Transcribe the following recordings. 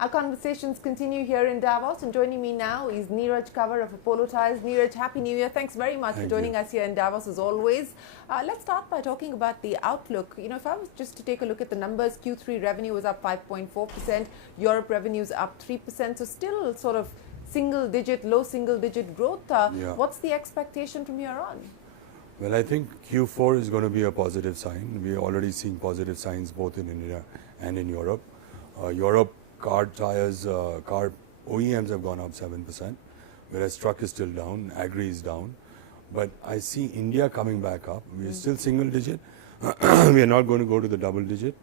Our conversations continue here in Davos, and joining me now is Neeraj Kanwar of Apollo Tyres. Neeraj, Happy New Year. Thanks very much for joining us here in Davos as always. Let's start by talking about the outlook. You know, if I was just to take a look at the numbers, Q3 revenue was up 5.4%, Europe revenues up 3%, so still sort of single-digit, low single-digit growth. What's the expectation from here on? Well, I think Q4 is going to be a positive sign. We are already seeing positive signs both in India and in Europe. Europe, car tires, car OEMs have gone up 7%, whereas truck is still down, agri is down. But I see India coming back up. We are still single digit. We are not going to go to the double digit,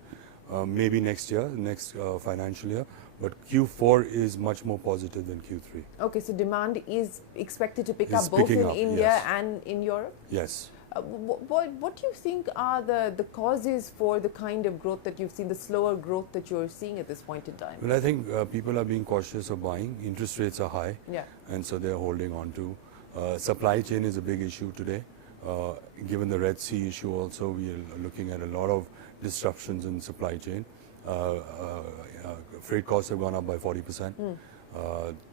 maybe next year, next financial year. But Q4 is much more positive than Q3. Okay, so demand is expected to pick up both in India and in Europe? Yes. What do you think are the causes for the kind of growth that you've seen, the slower growth that you're seeing at this point in time? Well, I think people are being cautious of buying. Interest rates are high, and so they're holding on to. Supply chain is a big issue today. Given the Red Sea issue also, we are looking at a lot of disruptions in supply chain. Freight costs have gone up by 40%.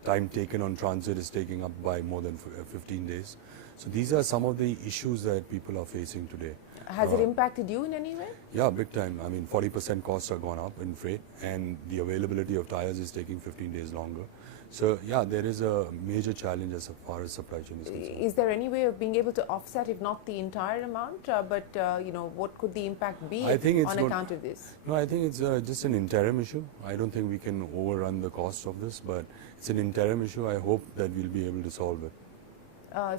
Time taken on transit is taking up by more than 15 days. So these are some of the issues that people are facing today. Has it impacted you in any way? Yeah, big time. I mean, 40% costs have gone up in freight, and the availability of tires is taking 15 days longer. So yeah, there is a major challenge as far as supply chain is concerned. Is there any way of being able to offset, if not the entire amount, but you know, what could the impact be on account of this? No, I think it's just an interim issue. I don't think we can overrun the cost of this, but it's an interim issue. I hope that we'll be able to solve it.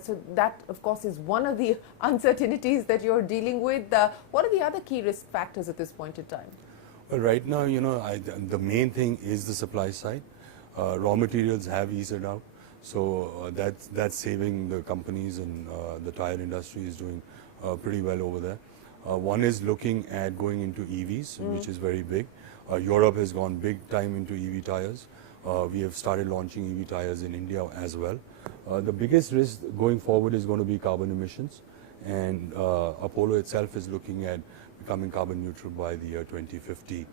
So that, of course, is one of the uncertainties that you're dealing with. What are the other key risk factors at this point in time? Well, right now, you know, the main thing is the supply side. Raw materials have eased out, so that's saving the companies, and the tire industry is doing pretty well over there. One is looking at going into EVs, which is very big. Europe has gone big time into EV tires. We have started launching EV tires in India as well. The biggest risk going forward is going to be carbon emissions, and Apollo itself is looking at becoming carbon neutral by the year 2050.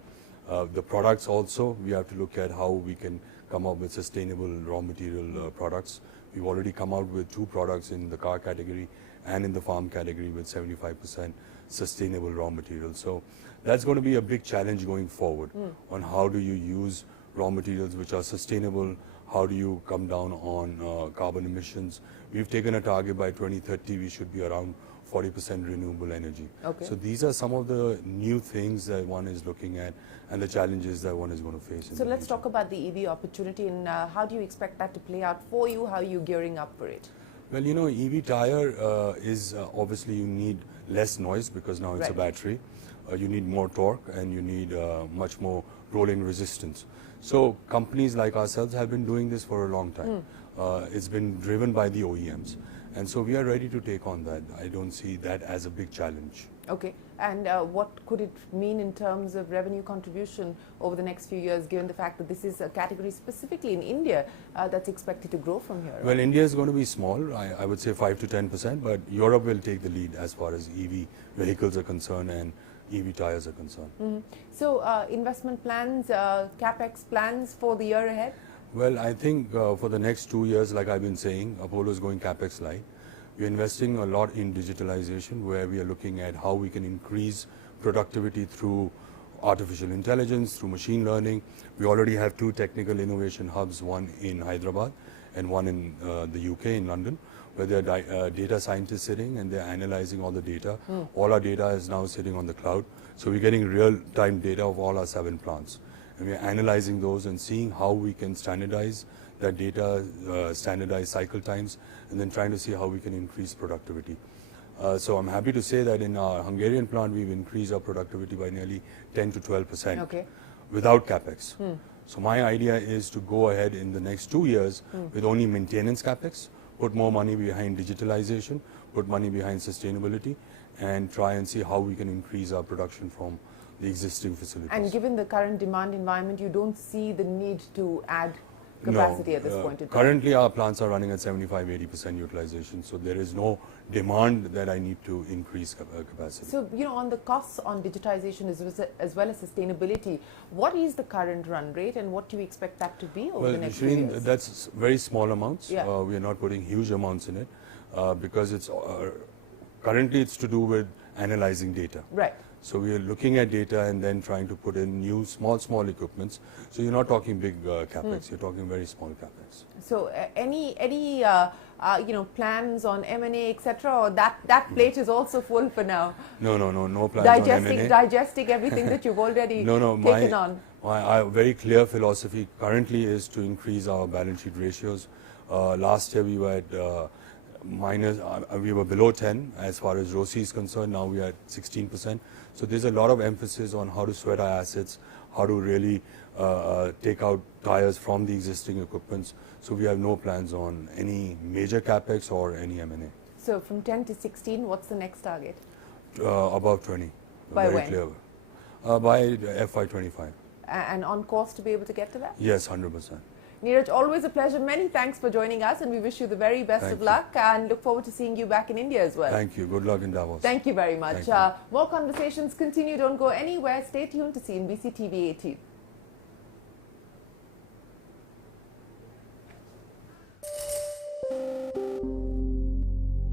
The products also, we have to look at how we can come up with sustainable raw material products. We've already come out with 2 products in the car category and in the farm category with 75% sustainable raw materials. So that's going to be a big challenge going forward on how do you use raw materials which are sustainable, how do you come down on carbon emissions. We've taken a target by 2030 we should be around 40% renewable energy. Okay. So these are some of the new things that one is looking at and the challenges that one is going to face. So let's talk about the EV opportunity, and how do you expect that to play out for you? How are you gearing up for it? Well, you know, EV tire is obviously you need less noise because now it's a battery. You need more torque, and you need much more rolling resistance. So companies like ourselves have been doing this for a long time. It's been driven by the OEMs. And so we are ready to take on that. I don't see that as a big challenge. Okay. And what could it mean in terms of revenue contribution over the next few years, given the fact that this is a category specifically in India that's expected to grow from here? Well, India is going to be small. I would say 5 to 10%, but Europe will take the lead as far as EV vehicles are concerned and EV tires are concerned. So investment plans, CapEx plans for the year ahead? Well, I think for the next 2 years, like I've been saying, Apollo is going CapEx light. We're investing a lot in digitalization, where we are looking at how we can increase productivity through artificial intelligence, through machine learning. We already have 2 technical innovation hubs, one in Hyderabad and one in the UK, in London, where there are data scientists sitting and they're analyzing all the data. All our data is now sitting on the cloud. So we're getting real-time data of all our 7 plants. And we're analyzing those and seeing how we can standardize that data, standardize cycle times, and then trying to see how we can increase productivity. So I'm happy to say that in our Hungarian plant, we've increased our productivity by nearly 10 to 12% without CapEx. So my idea is to go ahead in the next 2 years with only maintenance CapEx, put more money behind digitalization, put money behind sustainability, and try and see how we can increase our production from the existing facilities. And given the current demand environment, you don't see the need to add capacity at this point in time? Currently, our plants are running at 75-80% utilization, so there is no demand that I need to increase capacity. So, on the costs on digitization as well as sustainability, what is the current run rate and what do you expect that to be over the next few years? That's very small amounts. Yeah. We are not putting huge amounts in it because it's currently it's to do with analyzing data. Right. So we are looking at data and then trying to put in new small equipments. So you're not talking big capex, you're talking very small capex. So any plans on M&A, etc., or that plate is also full for now? No plans on M&A. Digesting everything that you've already taken on. My very clear philosophy currently is to increase our balance sheet ratios. Last year we were at we were below 10 as far as ROCE is concerned. Now we are at 16%. So there's a lot of emphasis on how to sweat our assets, how to really take out tires from the existing equipments. So we have no plans on any major capex or any M&A. So from 10 to 16, what's the next target? Above 20. By very when? Clear. By FY25. And on course to be able to get to that? Yes, 100%. Neeraj, always a pleasure. Many thanks for joining us, and we wish you the very best of luck and look forward to seeing you back in India as well. Thank you. Good luck in Davos. Thank you very much. More conversations continue. Don't go anywhere. Stay tuned to CNBC-TV18.